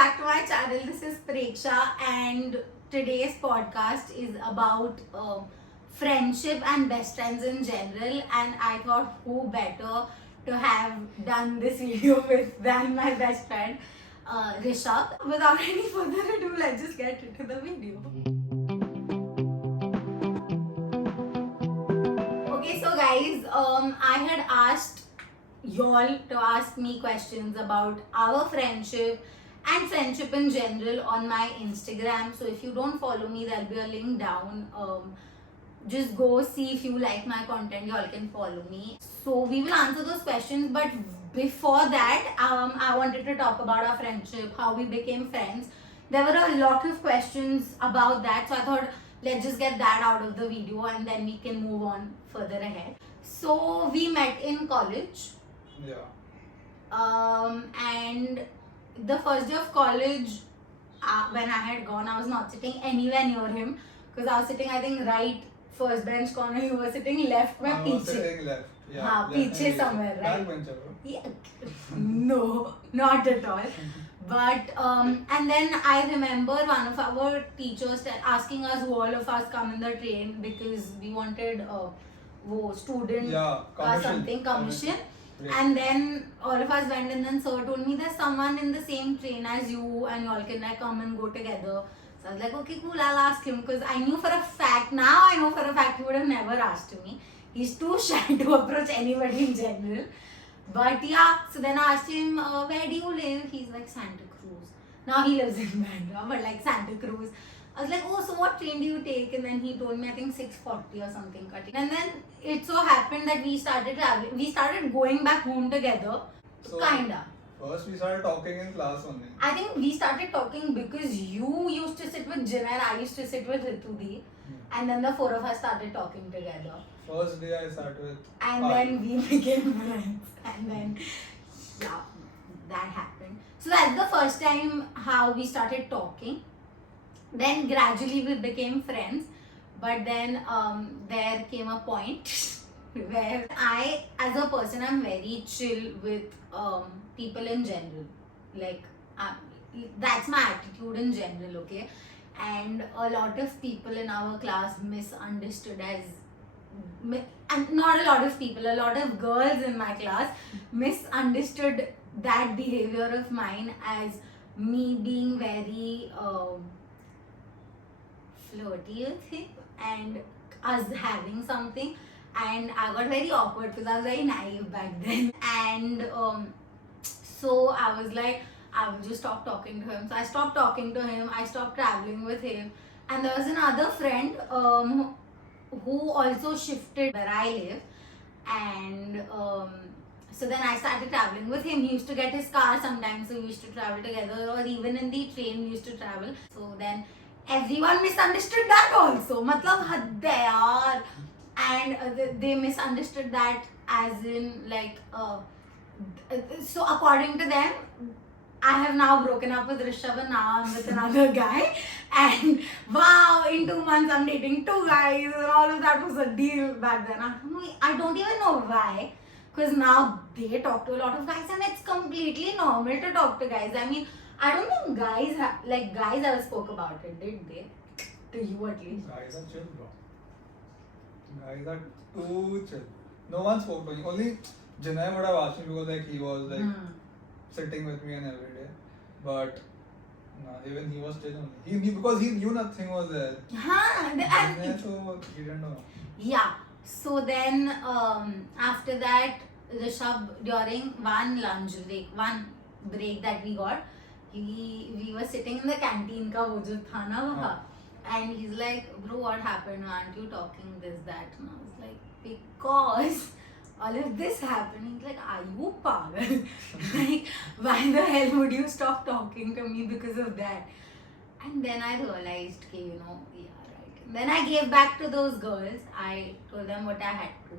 back to my channel. This is Preksha, and today's podcast is about friendship and best friends in general. And I thought, who better to have done this video with than my best friend, Rishabh. Without any further ado, let's just get into the video. Okay, so guys, I had asked y'all to ask me questions about our friendship and friendship in general on my Instagram. So if you don't follow me, there'll be a link down. Just go see if you like my content. Y'all can follow me. So we will answer those questions. But before that, I wanted to talk about our friendship, how we became friends. There were a lot of questions about that, so I thought let's just get that out of the video and then we can move on further ahead. So we met in college. Yeah. And the first day of college, when I had gone, I was not sitting anywhere near him because I was sitting, I think, right first bench corner. You were sitting left में I was पीछे. sitting left. Yeah. हाँ, left पीछे and somewhere, right? Backbencher, bro. Yeah. No, not at all. But and then I remember one of our teachers asking us who all of us come in the train because we wanted वो student Yeah, commission. something commission. Right. And then all of us went, and then sir told me there's someone in the same train as you and y'all can like come and go together. So I was like, okay, cool, I'll ask him because I knew for a fact, now I know for a fact he would have never asked me. He's too shy to approach anybody in general. But yeah, so then I asked him, where do you live? He's like, Santa Cruz. Now he lives in Bandra, but like Santa Cruz. I was like, oh, so what train do you take? And then he told me, I think 6:40 or something. And then it so happened that we started traveling. We started going back home together. So, Kinda. First we started talking in class only. I think we started talking because you used to sit with Jin and I used to sit with Ritudi. And then the four of us started talking together. First day I sat with And Ari. then we became friends. And then, yeah, that happened. So that's the first time how we started talking. Then gradually we became friends. But then there came a point where I, as a person, I'm very chill with people in general. Like, that's my attitude in general, okay? And a lot of people in our class misunderstood as, and not a lot of people, a lot of girls in my class misunderstood that behavior of mine as me being very flirty with him and us having something. And I got very awkward because I was very naive back then. And so I was like, I will just stop talking to him. So I stopped talking to him. I stopped traveling with him. And there was another friend who also shifted where I live. And so then I started traveling with him. He used to get his car sometimes, so we used to travel together. Or even in the train, we used to travel. So then everyone misunderstood that also. Matlab had hai yaar. And they misunderstood that as in like, so according to them, I have now broken up with Rishabh and now I'm with another guy. And wow, in 2 months I'm dating 2 guys and all of that was a deal back then. I don't even know why. Because now they talk to a lot of guys and it's completely normal to talk to guys. I mean, I don't think guys guys ever spoke about it, did they? To you at least. Guys are chill, bro. Guys are too chill. No one spoke to me. Only Jinay would have asked me because like he was like sitting with me and every day. But no, even he was chill only. He knew because he knew nothing was there. Jinay, so he didn't know. Yeah. So then after that, Rishabh, during one break that we got, we were sitting in the canteen ka wo jo tha na waha. And he's like, bro, what happened? Aren't you talking this, that? And I was like, because all of this happened. He's like, are you pagal? Like, why the hell would you stop talking to me because of that? And then I realized, okay, you know, yeah, right. And then I gave back to those girls. I told them what I had to.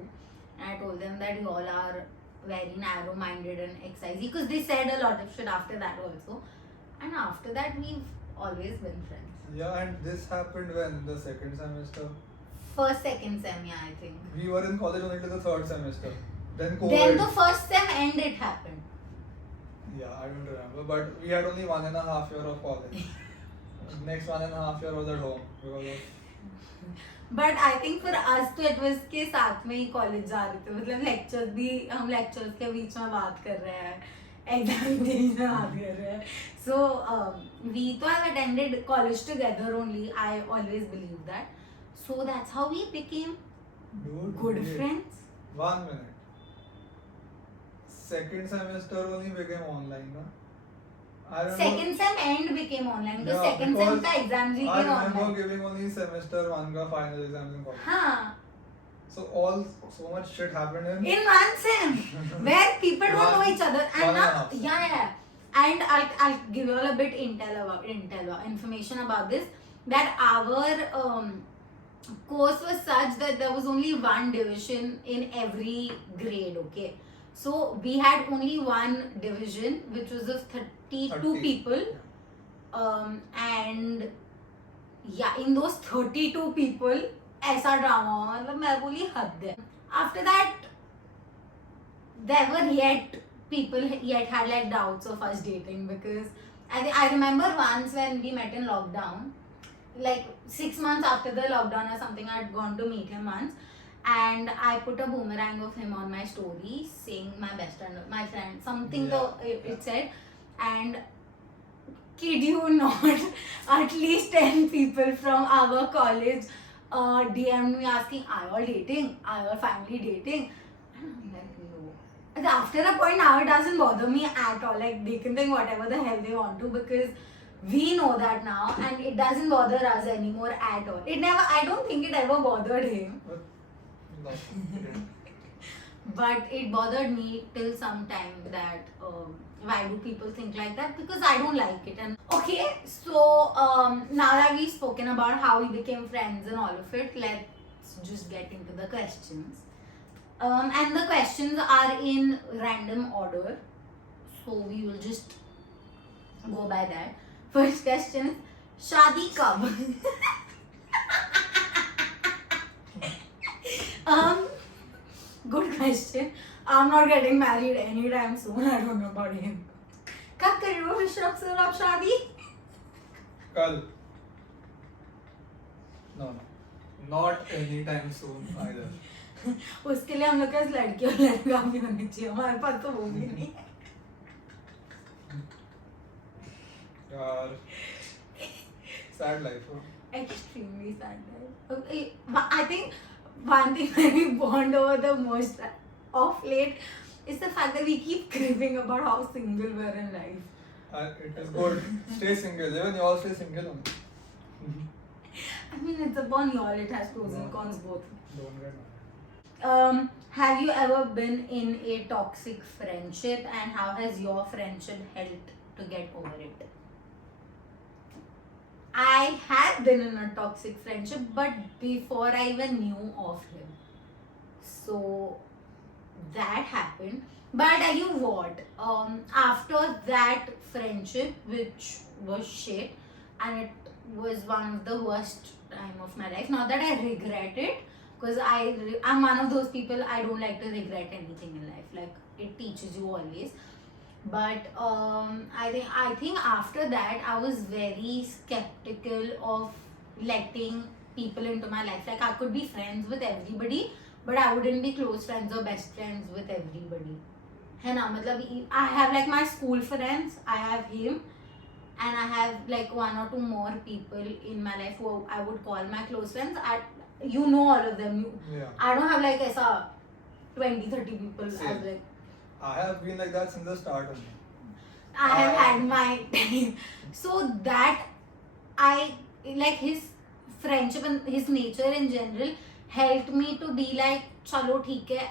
And I told them that you all are very narrow-minded and XYZ. Because they said a lot of shit after that also. And after that, we've always been friends. Yeah, and this happened when the second semester. First, second sem, yeah, I think. We were in college only till the third semester. Then COVID. Then the first sem end it happened. Yeah, I don't remember, but we had only 1.5 year of college. Next 1.5 year was at home because of. But I think for us तो it was के साथ में ही college जा रहे थे, मतलब lectures भी, हम लेक्चर्स के बीच में बात कर रहे हैं, एग्जाम के बीच में बात कर रहे हैं. So we two have attended college together only. I always believe that. So that's how we became Dude, good wait. friends. 1 minute. Second semester only became online, na? I remember. Second sem end became online because Yeah, second sem because का exams he I के remember online. giving only semester 1 ka final exams in college. हाँ. So so much shit happened in. In one sem where people don't know each other and now, 1.5. yeah. And I'll give you all a bit information about this, that our course was such that there was only one division in every grade, okay? So we had only one division which was of 32 30. people. And yeah, in those 32 people ऐसा drama हुआ, मतलब मैं बोली हद है. After that there were yet people yet had like doubts of us dating, because I remember once when we met in lockdown, like 6 months after the lockdown or something, I had gone to meet him once, and I put a boomerang of him on my story saying my best friend, my friend, something. Yeah, though it said, and kid you not, at least 10 people from our college DM'd me asking, are you all dating? Are you all finally dating? And I'm like, no. And after a point now it doesn't bother me at all. Like they can think whatever the hell they want to, because we know that now and it doesn't bother us anymore at all. It never, I don't think it ever bothered him. No, it didn't. But it bothered me till some time that why do people think like that, because I don't like it. And okay, so now that we've spoken about how we became friends and all of it, let's just get into the questions. And the questions are in random order, so we will just go by that. First question, शादी कब? Good question. I'm not getting married anytime soon. I don't know about him. कब करेंगे विश्रक से आप शादी? Kal. No, not anytime soon either. उसके लिए हम लोग के पास लड़की और लड़का भी होनी चाहिए. हमारे पास तो वो भी नहीं है. यार, sad life. Huh? Extremely sad life. Okay, I think one thing that we bond over the most of late is the fact that we keep cribbing about how single we are in life. It is good. Stay single. Even you all stay single only. I mean, it's upon you all. It has pros and cons both. Don't get mad. Have you ever been in a toxic friendship, and how has your friendship helped to get over it? I have been in a toxic friendship, but before I even knew of him. So that happened. But I tell you what, after that friendship, which was shit, and it was one of the worst time of my life. Not that I regret it, because I'm one of those people, I don't like to regret anything in life. Like it teaches you always. But I think after that I was very skeptical of letting people into my life. Like I could be friends with everybody, but I wouldn't be close friends or best friends with everybody. है ना, मतलब I have like my school friends, I have him, and I have like 1 or 2 more people in my life who I would call my close friends. You know all of them. Yeah. I don't have like ऐसा 20-30 people. Same. Like I have been like that since the start only. I have had my time. So that I like his friendship and his nature in general helped me to be like, chalo theek hai,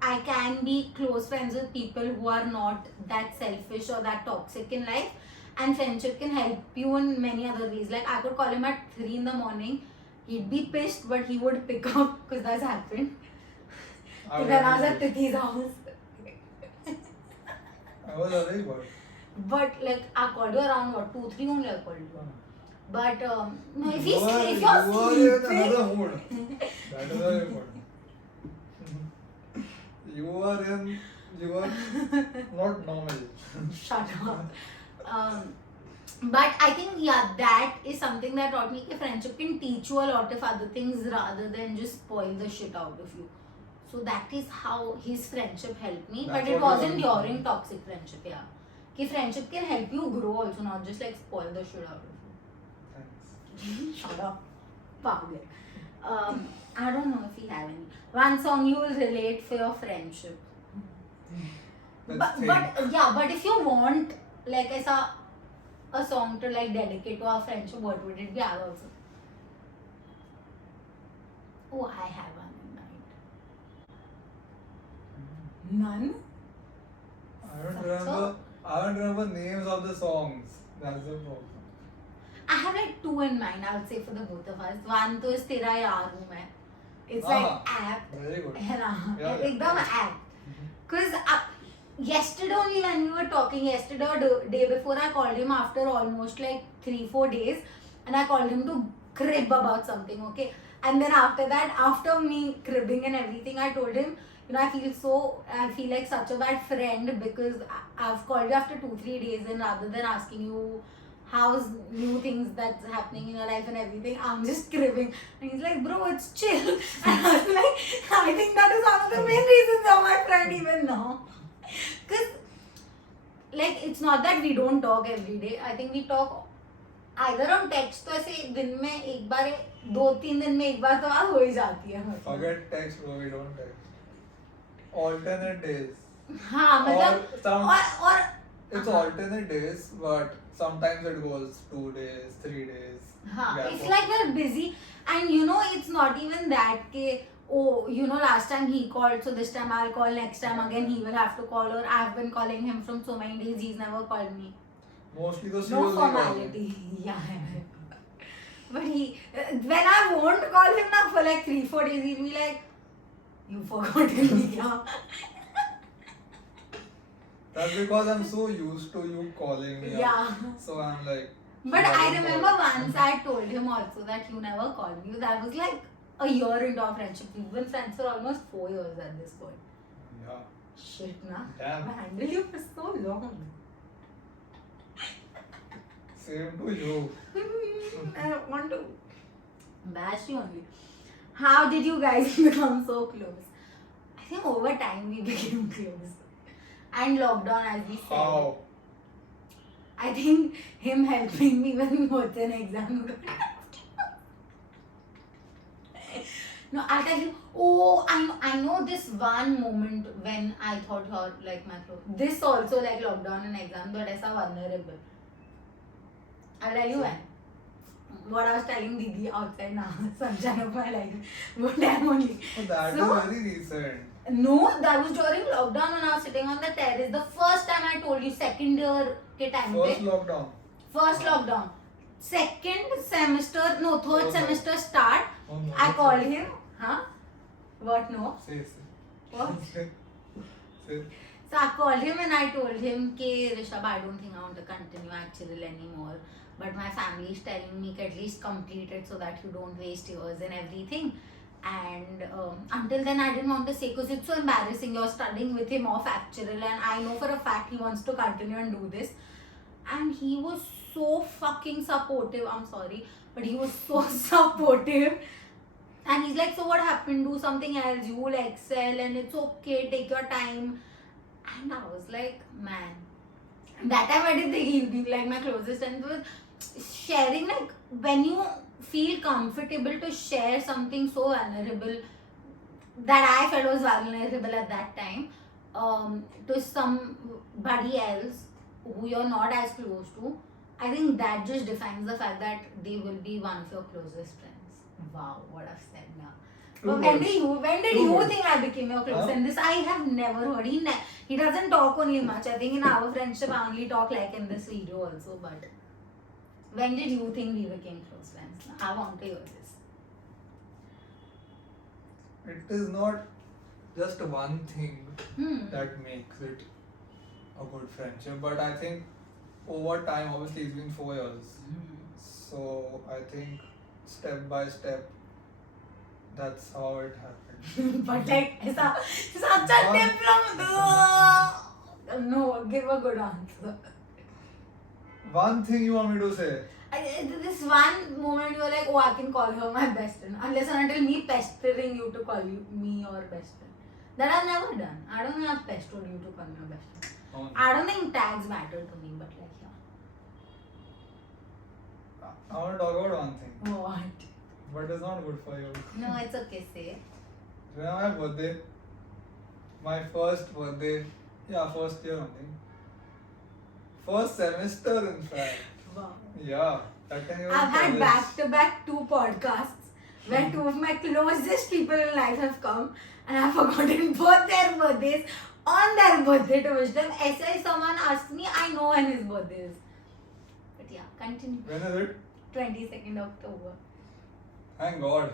I can be close friends with people who are not that selfish or that toxic in life, and friendship can help you in many other ways. Like I could call him at 3 in the morning, he'd be pissed, but he would pick up, because that's happened. When I was at Titi's house. I was awake, but. But like I called you around what 2-3 only I called you. But no, if you are you're in another sleeping, mood. That is very important. You are in You were not normal. Shut up. But I think, yeah, that is something that taught me that friendship can teach you a lot of other things rather than just spoil the shit out of you. So that is how his friendship helped me. That's But it what wasn't you learned. during toxic friendship, yeah. Ki friendship can help you grow also, not just like spoil the shit out of Thanks. you. Shut up. Pagal. I don't know if you have any. One song you will relate for your friendship. Let's But if you want like a song to like dedicate to our friendship, what would it be? I also. Oh, I have one in mind. None? I don't remember names of the songs. That's the problem. I have like two in mind, I would say, for the both of us. One to is Tera Yaar Hu Main. It's like app. Very good. Yeah, ekdam app. Because yesterday only when we were talking, yesterday or day before, I called him after almost like 3-4 days, and I called him to crib about something, okay? And then after that, after me cribbing and everything, I told him, I feel like such a bad friend because I've called you after 2-3 days, and rather than asking you how's new things that's happening in your life and everything, I'm just cribbing. And he's like, bro, it's chill. And I was like, I think that is one of the main reasons I'm my friend even now. Because, like, it's not that we don't talk every day. I think we talk either on text, तो ऐसे दिन में एक बार 2-3 दिन में एक बार तो बात हो ही जाती है मतलब. Forget text, bro. We don't text. Alternate days. हाँ मतलब और it's alternate days, but sometimes it goes 2 days, 3 days. It's like we're busy, and it's not even that ke, oh, last time he called, so this time I'll call, next time again he will have to call, or I've been calling him from so many days, he's never called me. Mostly those no formality. Yeah. But when I won't call him now for like 3-4 days, he'll be like, you forgot me. That's because I'm so used to you calling me. Yeah. So I'm like. But I remember once I told him also that you never called me. That was like a year into our friendship. We've been friends for almost 4 years at this point. Yeah. Shit, nah. Damn. I handled you for so long. Same to you. I don't want to bash you only. How did you guys become so close? I think over time we became close. And lockdown, as we said. How? I think him helping me when was an exam. No, I'll tell you. Oh, I know this one moment when I thought her like my close. This also like lockdown and exam, but as a vulnerable. I'll tell you when. What I was telling Didi outside now, sunshine of my life. What time only. Oh, that was very recent. No, that was during lockdown when I was sitting on the terrace. The first time I told you, second year ke time First pe. lockdown. First lockdown. Second semester, no, third Oh, semester start. Oh, no. I called him. Huh? What no? Say. What? Say. So I called him and I told him, K Rishabh, I don't think I want to continue actually anymore. But my family is telling me to at least complete it so that you don't waste yours and everything. And until then I didn't want to say because it's so embarrassing. You're studying with him off actual, and I know for a fact he wants to continue and do this. And he was so fucking supportive. I'm sorry, but he was so supportive. And he's like, so what happened? Do something else. You will excel and it's okay. Take your time. And I was like, man. That time I didn't think he'd be like my closest friend. Was sharing, like when you feel comfortable to share something so vulnerable that I felt was vulnerable at that time to somebody else who you're not as close to, I think that just defines the fact that they will be one of your closest friends. Wow, what I've said now. But when did you think I became your close friend? This I have never heard. He doesn't talk only much. I think in our friendship I only talk like in this video also. But when did you think we became close friends? I want to hear this. It is not just one thing that makes it a good friendship, but I think over time, obviously it's been 4 years. So I think step by step, that's how it happened. But like, ऐसा such a tip from no, give a good answer. One thing you want me to say? This one moment you were like, oh, I can call her my best friend. Unless and until me pestering you to call you me your best friend. That I've never done. I don't think I've pestered you to call me your best friend. Oh. I don't think tags matter to me, but like, yeah. I want to talk about one thing. What? But it's not good for you. No, it's okay, say. Remember my birthday? My first birthday. Yeah, first year only. First semester, in fact. Wow. Yeah. That time you were I've in had college. back-to-back 2 podcasts where 2 of my closest people in life have come and I've forgotten both their birthdays on their birthday to wish them. If someone asks me, I know when his birthday is. But yeah, continue. When is it? 22nd October. Thank God.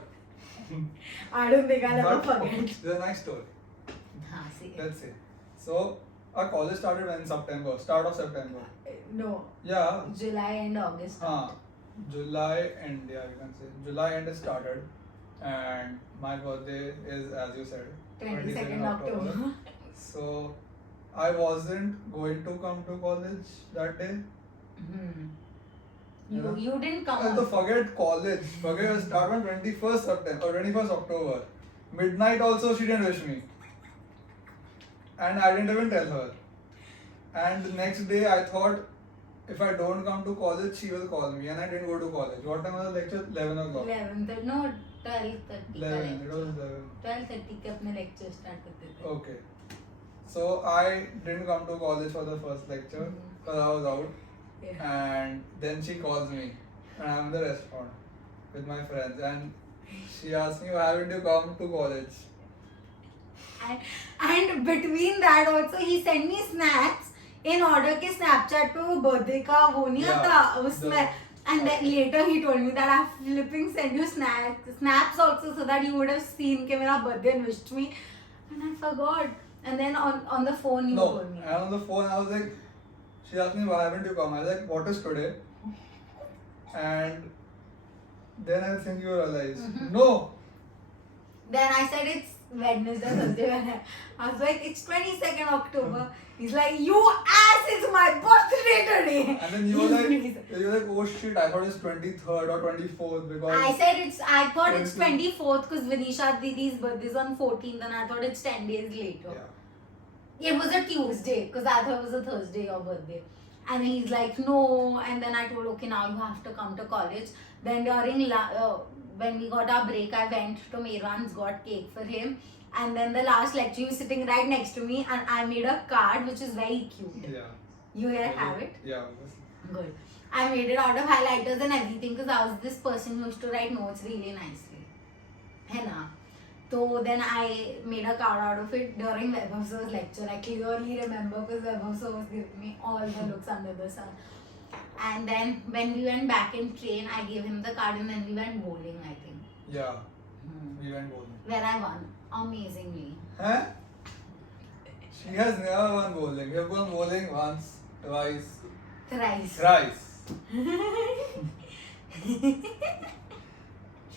I don't think I'll ever But forget. it's a nice story. See. Let's say. So, our college started when September. Start of September. No, Yeah. July and August. July end, yeah, you can say. July end is started. And my birthday is, as you said, 22nd October. So, I wasn't going to come to college that day. You didn't come. I have to forget college. Forget start on 21st September or 21st October. Midnight also she didn't wish me. And I didn't even tell her. And the next day I thought if I don't come to college she will call me, and I didn't go to college. What time was the lecture? 11 o'clock. 11, no, 12:30. 11. It was 11. 12:30 के अपने lecture start करते थे. Okay. So I didn't come to college for the first lecture because I was out. Yeah. And then she calls me and I'm in the restaurant with my friends, and she asked me, why haven't you come to college? And between that also he sent me snaps in order के Snapchat पे वो birthday का वो नहीं आता उसमें. And then later he told me that I flipping sent you snaps also so that you would have seen कि मेरा birthday and wished me, and I forgot. And then on the phone you told me. And on the phone I was like, she asked me, why haven't you come? I was like, what is today? And then I think you realize, no. Then I said it's Wednesday, Thursday. When I was like, it's 22nd October. He's like, you ass, it's my birthday today. And then you were like, oh shit, I thought it's 23rd or 24th because I thought it's 24th because Vinisha Didi's birthday is on 14th and I thought it's 10 days later. Yeah. It was a Tuesday because I thought it was a Thursday your birthday. And he's like, no. And then I told, okay, now you have to come to college. Then during when we got our break, I went to Mirwan's, got cake for him. And then the last lecture, he was sitting right next to me and I made a card which is very cute. Yeah. You here have it? Yeah. Good. I made it out of highlighters and everything because I was this person who used to write notes really nicely. Hai na? So then I made a card out of it during Vaibhav Sir's lecture. I clearly remember because Vaibhav Sir was giving me all the looks under the sun. And then when we went back in train, I gave him the card and then we went bowling, I think. Yeah. We went bowling. Where I won amazingly. Huh? She has never won bowling. We have gone bowling once, twice, thrice.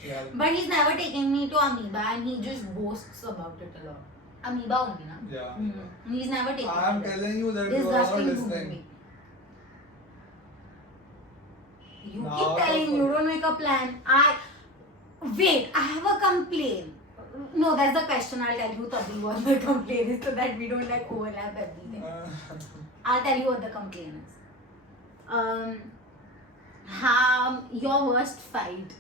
Yeah. But he's never taken me to Amoeba and he just boasts about it a lot. Amoeba only, na? Yeah. He's never taken me. I'm telling you that you are not Disgusting listening. movie. You Now keep telling you don't make a plan. Wait, I have a complaint. No, that's the question. I'll tell you Tabhi what the complaint is so that we don't like overlap everything. I'll tell you what the complaint is. Your worst fight.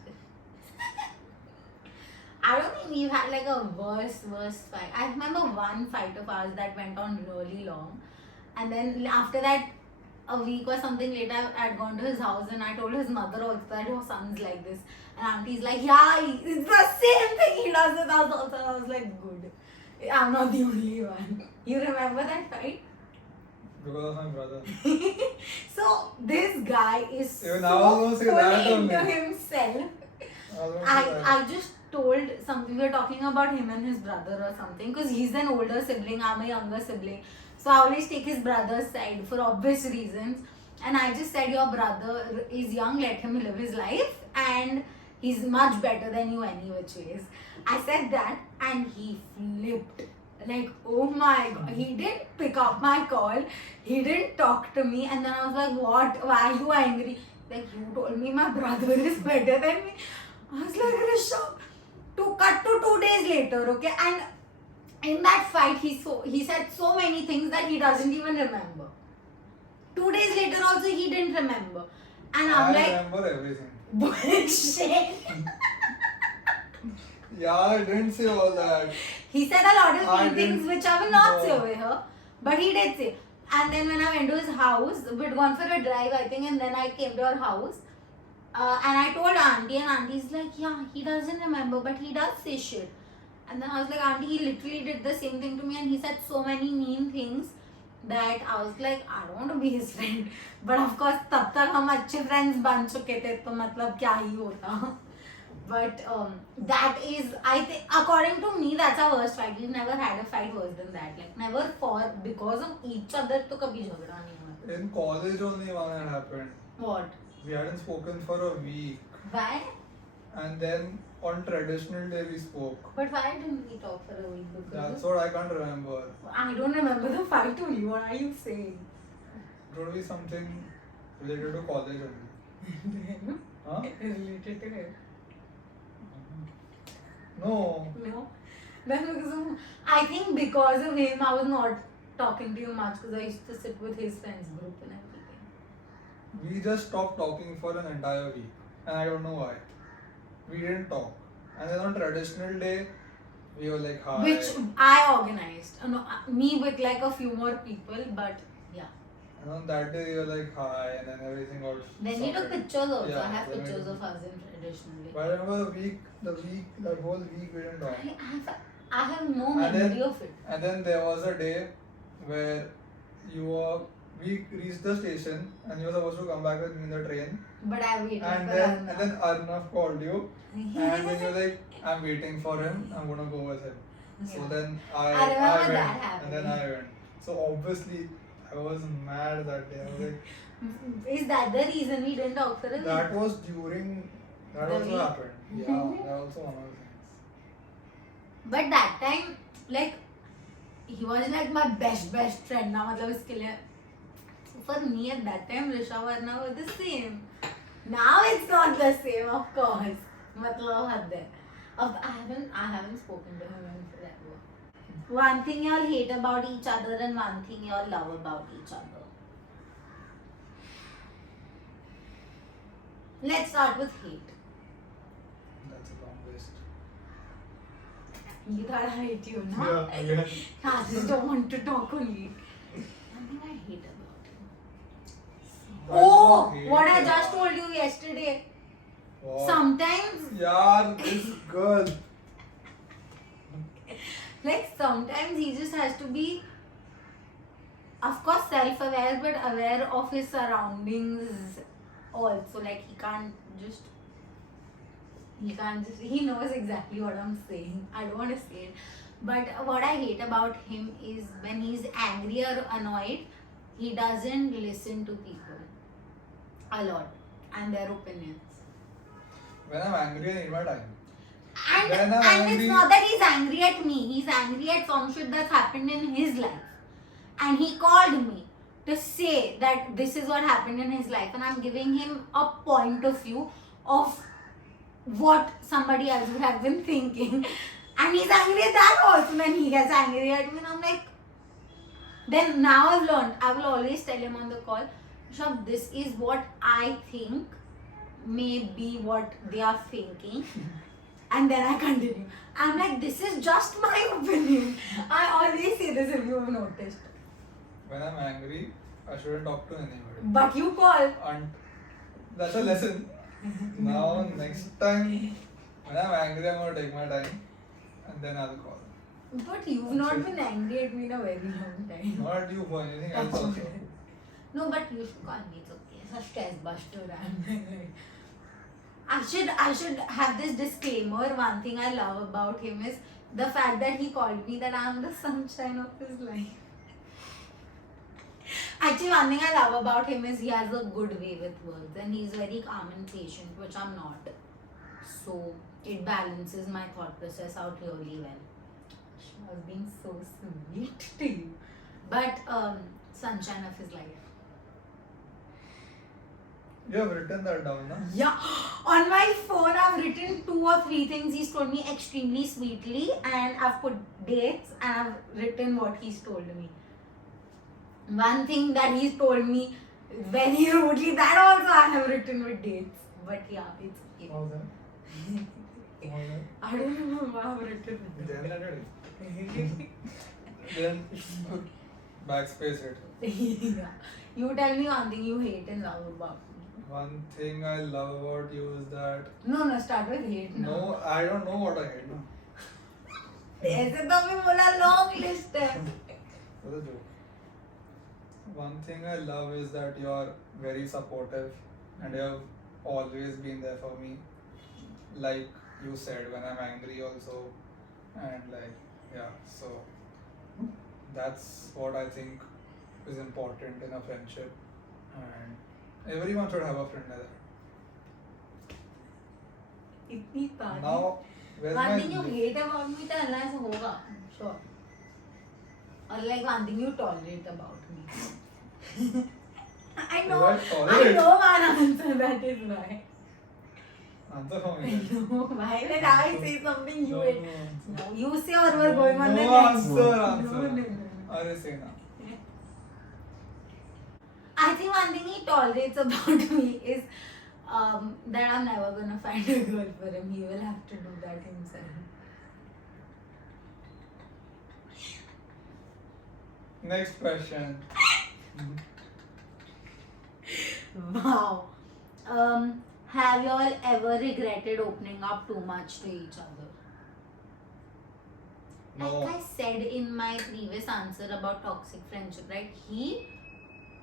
I don't think we've had like a worst fight. I remember one fight of ours that went on really long, and then after that, a week or something later, I had gone to his house and I told his mother also that your son's like this, and auntie's like, yeah, it's the same thing he does with us also. I was like, good, I'm not the only one. You remember that fight? Because of my brother. So this guy is Even I was gonna say that fully only. into himself. I just told something, we were talking about him and his brother or something because he's an older sibling, I'm a younger sibling, so I always take his brother's side for obvious reasons, and I just said your brother is young, let him live his life, and He's much better than you any which ways. I said that and he flipped. Like, oh my god, he didn't pick up my call, he didn't talk to me, and then I was like, what? Why are you angry? Like, you told me my brother is better than me. I was like, Rishabh. To cut to 2 days later, okay, and in that fight, he said so many things that he doesn't even remember. 2 days later, also he didn't remember, and I'm I like, remember everything. bullshit. Yeah, I didn't say all that. He said a lot of I mean things didn't- which I will not say no. over here, but he did say. And then when I went to his house, we'd gone for a drive, I think, and then I came to our house. And I told auntie, and auntie's like, yeah, he doesn't remember, but he does say shit. And then I was like, auntie, he literally did the same thing to me, and he said so many mean things that I was like, I don't want to be his friend. But of course, तब तक हम अच्छे friends बन चुके थे, तो मतलब क्या ही होता. But that is, I think, according to me, that's our worst fight. We've never had a fight worse than that. Like, never because of each other, तो कभी झगड़ा नहीं हुआ. In college only one had happened. What? We hadn't spoken for a week. Why? And then on traditional day we spoke. But why didn't we talk for a week? Because That's what I can't remember. I don't remember the fight only. What are you saying? It would be something related to college only. Huh? Related to it. No. No. Then because of, I think because of him, I was not talking to you much because I used to sit with his friends group and everything. We just stopped talking for an entire week. And I don't know why. We didn't talk. And then on traditional day, we were like, hi. Which I organized. No, me with like a few more people, but yeah. And on that day, we were like, hi. And then everything got Then we took sorted. pictures also. Yeah, I have then we pictures took- of us in traditional way. But I remember that whole week we didn't talk. I have no And memory then- of it. And then there was a day where we reached the station and you were supposed to come back with me in the train. But I waited And for then Arnav called you and then you're like, I'm waiting for him, I'm gonna go with him. So Yeah. then I remember went that and then happening. I went. So obviously I was mad that day. I was like, Is that the reason we didn't talk for a week? that was during that The also week? happened. Yeah, that also one of the things. But that time, like, he was like my best friend. Now, मतलब इसके लिए. For me at that time, Rishabh and Arnav were the same. Now it's not the same, of course. मतलब हद है. I haven't spoken to him in forever. One thing y'all hate about each other and one thing y'all love about each other. Let's start with hate. That's a long list. You thought I hate you, no? Yeah, yeah. I just don't want to talk only. One thing I hate about him. Oh, hate, what I yeah. just told you yesterday. What? Sometimes, Yeah, this girl. like sometimes he just has to be, of course, self-aware, but aware of his surroundings also. Like he knows exactly what I'm saying. I don't want to say it. But what I hate about him is when he's angry or annoyed, he doesn't listen to people a lot and their opinions. When I'm angry, I need my time. And, When I'm and angry- it's not that he's angry at me, he's angry at some shit that's happened in his life. And he called me to say that this is what happened in his life, and I'm giving him a point of view of what somebody else would have been thinking. And he's angry at that also, when he gets angry at me, and I'm like, then now I've learned, I will always tell him on the call, Shab, this is what I think may be what they are thinking. And then I continue. I'm like, this is just my opinion. I always say this if you've noticed. When I'm angry, I shouldn't talk to anybody. But you call. And that's a lesson. Now, next time, when I'm angry, I'm gonna take my time and then I'll call. But you've not been angry at me in a very long time. Not at you for anything else also. No, but you should call me. It's okay. It's a stress buster. I should have this disclaimer. One thing I love about him is the fact that he called me that I'm the sunshine of his life. Actually, one thing I love about him is he has a good way with words and he's very calm and patient, which I'm not. So it balances my thought process out really well. She was being so sweet to you. But sunshine of his life. You have written that down, na? Yeah, on my phone I've written 2 or 3 things he's told me extremely sweetly, and I've put dates and I've written what he's told me. One thing that he's told me very rudely, that also I have written with dates. But yeah, it's okay. How's that? How's that? I don't remember I've written with Then let it. Then backspace it. yeah. You tell me one thing you hate and love about me. One thing I love about you is that No, start with hate now. no, I don't know what I hate. No, ऐसे तो अभी बोला long list है. that's a joke. One thing I love is that you are very supportive and you have always been there for me. Like you said, when I'm angry also, and like yeah, so that's what I think is important in a friendship, and everyone should have a friend like that. इतनी तारीफ. Now, where's One my thing you hate about me, तो अल्लाह से होगा, sure. Or like one thing you tolerate about me. I know one answer, that is why. answer for me? No, why did I say something you No, hate? no. No, you say or we're going on the No next. answer. No. Are say na. I think one thing he tolerates about me is that I'm never gonna find a girl for him. He will have to do that himself. Next question. Wow. Have you all ever regretted opening up too much to each other? No. Like I said in my previous answer about toxic friendship, right? He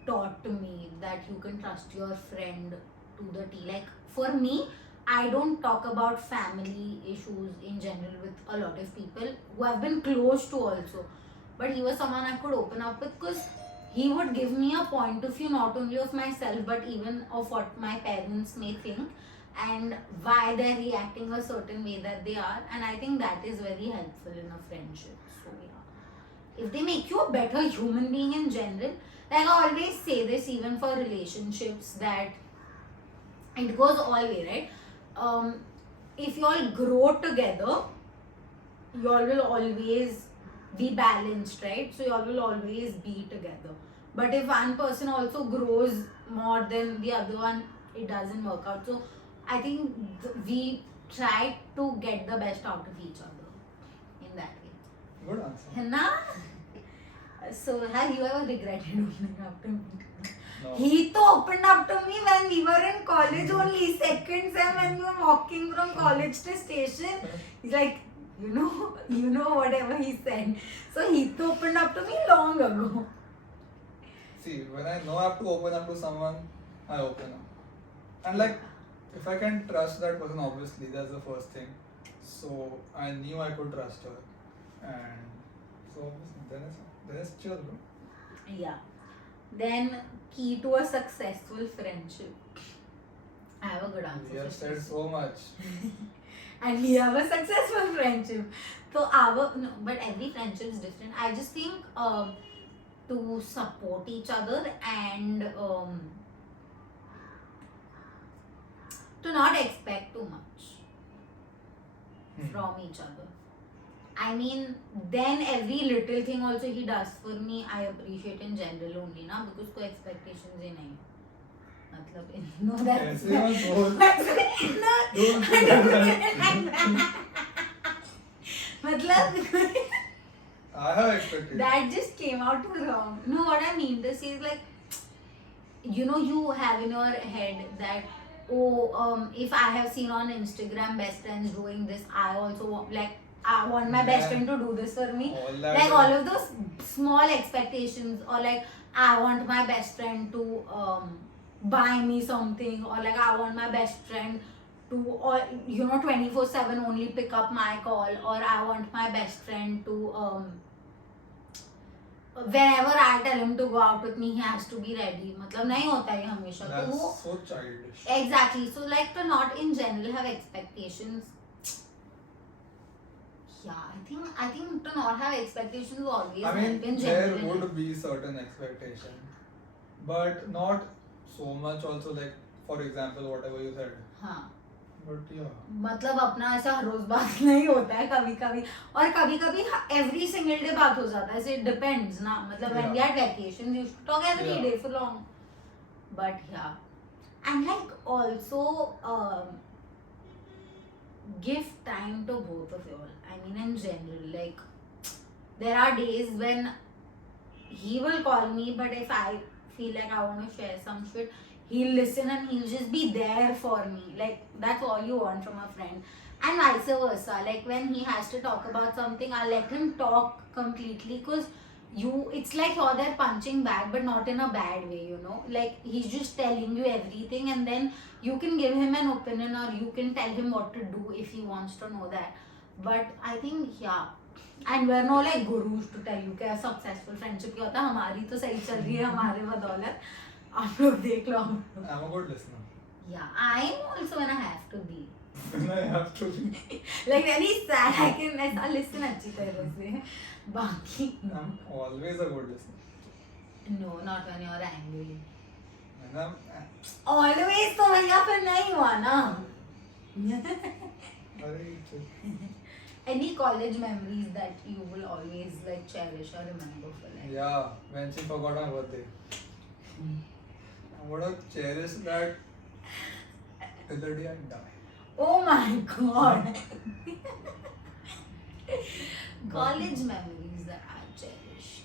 taught me that you can trust your friend to the T. Like for me, I don't talk about family issues in general with a lot of people who I've been close to also. But he was someone I could open up with because he would give me a point of view not only of myself but even of what my parents may think and why they're reacting a certain way that they are, and I think that is very helpful in a friendship. So yeah, if they make you a better human being in general, like I always say this even for relationships, that it goes all way, right? If you all grow together, you all will always be balanced, right? So you all will always be together. But if one person also grows more than the other one, it doesn't work out. So I think we try to get the best out of each other in that way. Good answer. Na? So have you ever regretted opening up to me? No. He to opened up to me when we were in college only, second sem, when we were walking from college to station. He's like, you know whatever he said. So he to opened up to me long ago. See, when I know I have to open up to someone, I open up. And like, if I can trust that person, obviously, that's the first thing. So I knew I could trust her. And so then it's chill, bro. Yeah. Then key to a successful friendship. I have a good answer. We have for said this. so much. And we have a successful friendship. So but every friendship is different. I just think to support each other and to not expect too much from each other. I mean, then every little thing also he does for me, I appreciate in general only, na, because कोई expectations ही नहीं. मतलब no, that's मतलब I have expected. that just came out wrong. No, what I mean to say is like, you have in your head that if I have seen on Instagram best friends doing this, I also want, like I want my best friend to do this for me. All of those small expectations, or like I want my best friend to buy me something, or like I want my best friend to, or 24/7 only pick up my call, or I want my best friend to whenever I tell him to go out with me, he has to be ready. मतलब नहीं होता है हमेशा. तो That's वो so childish. exactly. So like to not in general have expectations. Yeah, I think to not have expectations will always I mean, help in there general. would be certain expectation, but not so much also. Like for example, whatever you said. हाँ. But yeah. मतलब अपना ऐसा हर रोज बात नहीं होता है, कभी कभी और कभी कभी एवरी सिंगल डे बात हो जाता है. So it depends ना. मतलब when we had vacations, you used to talk every day for long. But yeah, and like also give time to both of you all. I mean in general, like there are days when he will call me, but if I feel like I want to share some shit, he'll listen and he'll just be there for me. Like that's all you want from a friend. And vice versa. Like when he has to talk about something, I'll let him talk completely, because it's like you're there punching back, but not in a bad way, you know. Like he's just telling you everything, and then you can give him an opinion or you can tell him what to do if he wants to know that. But I think yeah, and we're no like gurus to tell you कि successful friendship क्या होता है. हमारी तो सही चल रही है हमारे बदौलत. आप लोग देख लो. I'm a good listener. Yeah, I'm also when I have to be. I have to be. Like very sad. I can ऐसा listen अच्छी तरह से. बाकी. I'm always a good listener. No, not when you're angry. And I'm Always तो भैया फिर नहीं हुआ ना. very chill. Any college memories that you will always like cherish or remember for life? Yeah, when she forgot my birthday. I'm gonna cherish that till the day I die. Oh my god. College memories that I cherish.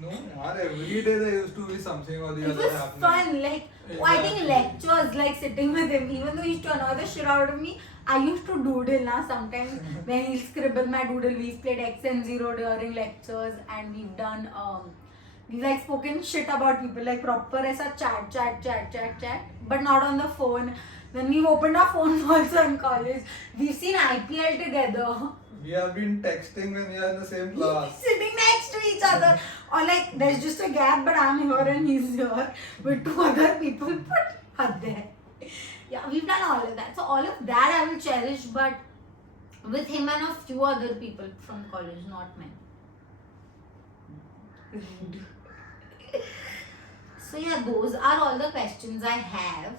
No, yaar, every day there used to be something or the It other was happening. fun. Like I think lectures, like sitting with him, even though he used to annoy the shit out of me, I used to doodle now sometimes. When he scribble my doodle, we've played X and Zero during lectures, and we've done we've like spoken shit about people, like proper aisa chat, but not on the phone. When we've opened our phones also in college, we've seen IPL together. We have been texting when we are in the same class. Sitting next to each other, or like there's just a gap, but I'm here and he's here with two other people, but are there. Yeah, we've done all of that. So all of that I will cherish, but with him and a few other people from college, not many. Rude. So yeah, those are all the questions I have.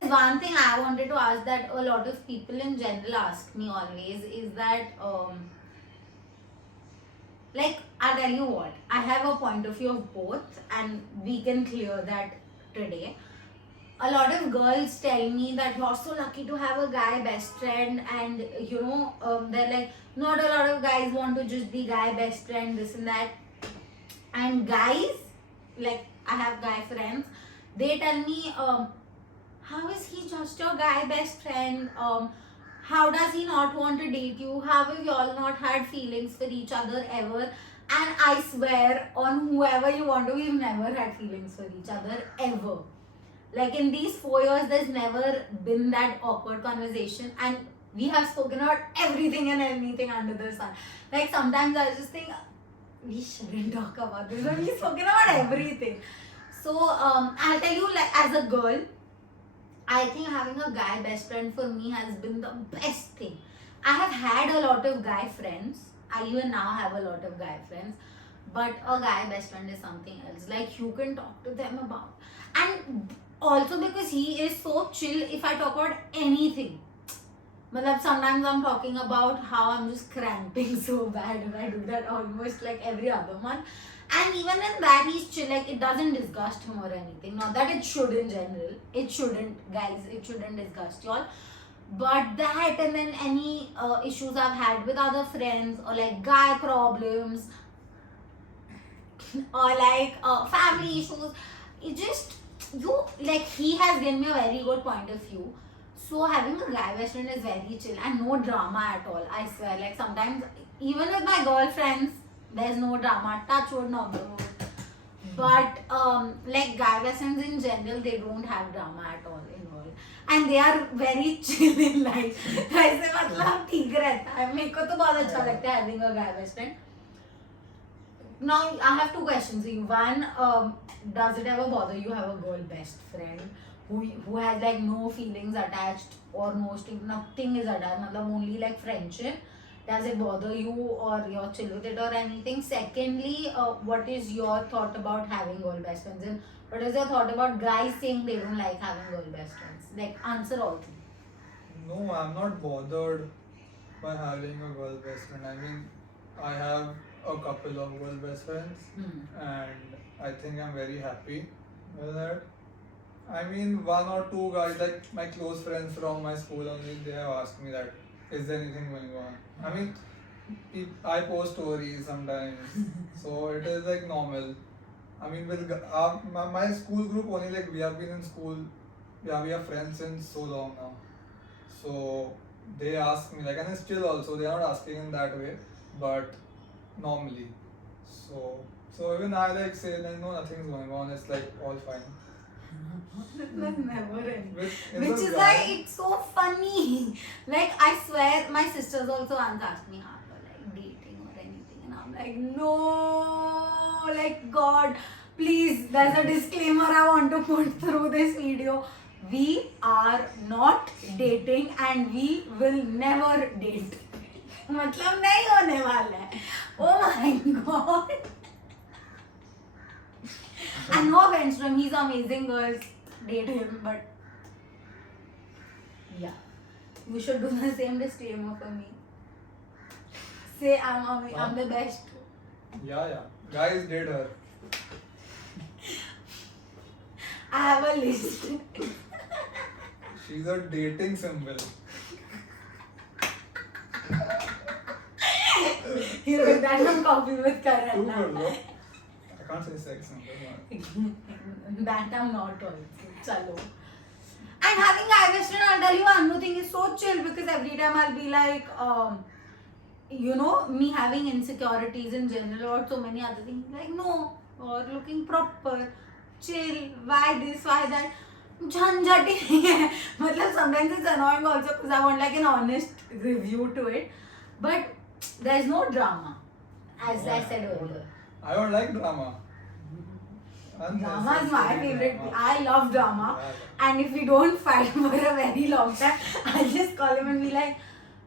One thing I wanted to ask that a lot of people in general ask me always is that like I'll tell you what, I have a point of view of both and we can clear that today. A lot of girls tell me that you're so lucky to have a guy best friend, and you know they're like not a lot of guys want to just be guy best friend, this and that. And guys, like I have guy friends, they tell me how is he just your guy best friend, how does he not want to date you, how have you all not had feelings for each other ever? And I swear on whoever you want to, we've never had feelings for each other ever. Like in these 4 years, there's never been that awkward conversation, and we have spoken about everything and anything under the sun. Like sometimes I just think we shouldn't talk about this, but we've spoken about everything. So I'll tell you, like as a girl, I think having a guy best friend for me has been the best thing. I have had a lot of guy friends. I even now have a lot of guy friends. But a guy best friend is something else. Like you can talk to them about. And also because he is so chill if I talk about anything. Matlab, sometimes I'm talking about how I'm just cramping so bad, and I do that almost like every other month. And even in that, he's chill, like it doesn't disgust him or anything. Not that it should in general. It shouldn't, guys. It shouldn't disgust y'all. But that, and then any issues I've had with other friends, or like guy problems, or like family issues, it just, like he has given me a very good point of view. So having a guy best friend is very chill and no drama at all. I swear, like sometimes even with my girlfriends, there's no drama. Touch wood, knock the wood. But like guy best friends in general, they don't have drama at all involved, and they are very chill in life. ऐसे मतलब ठीक रहता है. मेरे को तो बहुत अच्छा लगता है having a guy best friend. Now I have two questions. One, does it ever bother you have a girl best friend who has like no feelings attached or no nothing is attached, matlab only like friendship? Does it bother you or you're chill with it or anything? Secondly, what is your thought about having girl best friends? And what is your thought about guys saying they don't like having girl best friends? Like, answer all three. No, I'm not bothered by having a girl best friend. I mean, I have a couple of girl best friends, and I think I'm very happy with that. I mean, one or two guys, like my close friends from my school only, they have asked me that, is there anything going on? I mean, I post stories sometimes, so it is like normal. I mean, with my school group only, like we have been in school, yeah, we are friends since so long now. So they ask me like, and still also they are not asking in that way, but normally. So even I like say like no, nothing's going on. It's like all fine. That's never ending. Which Which is like, it's so funny. Like, I swear, my sisters also once asked me, how like dating or anything, and I'm like, no, like God, please. There's a disclaimer I want to put through this video. We are not dating and we will never date. मतलब नहीं होने वाला है. Oh my God. And no offense to him, he's amazing, girls date him, but yeah, you should do the same disclaimer for me. Say I'm the best. Yeah. Guys date her. I have a list. She's a dating symbol. You look that some coffee with Too Karan. good, bro. I can't say sex symbol. That I'm not also. Chalo. And having guy best friend, I'll tell you one more thing, is so chill because every time I'll be like, you know, me having insecurities in general or so many other things, like no, or looking proper, chill, why this, why that. झंझट ही नहीं है. मतलब sometimes it's annoying also because I want like an honest review to it, but there's no drama, as I said earlier. I don't like drama. Drama is my favorite. I love drama. Yeah. And if we don't fight for a very long time, I'll just call him and be like,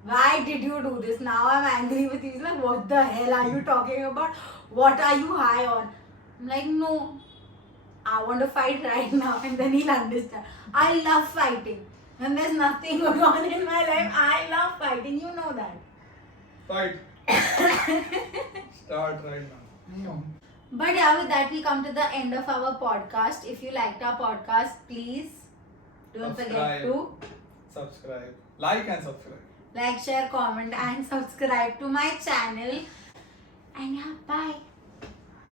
why did you do this? Now I'm angry with you. He's like, what the hell are you talking about? What are you high on? I'm like, no, I want to fight right now. And then he'll understand. I love fighting. When there's nothing going on in my life, I love fighting. You know that. Fight. Start right now. No. But yeah, with that we come to the end of our podcast. If you liked our podcast, please don't forget to subscribe, like and subscribe. Like, share, comment and subscribe to my channel. And yeah, bye.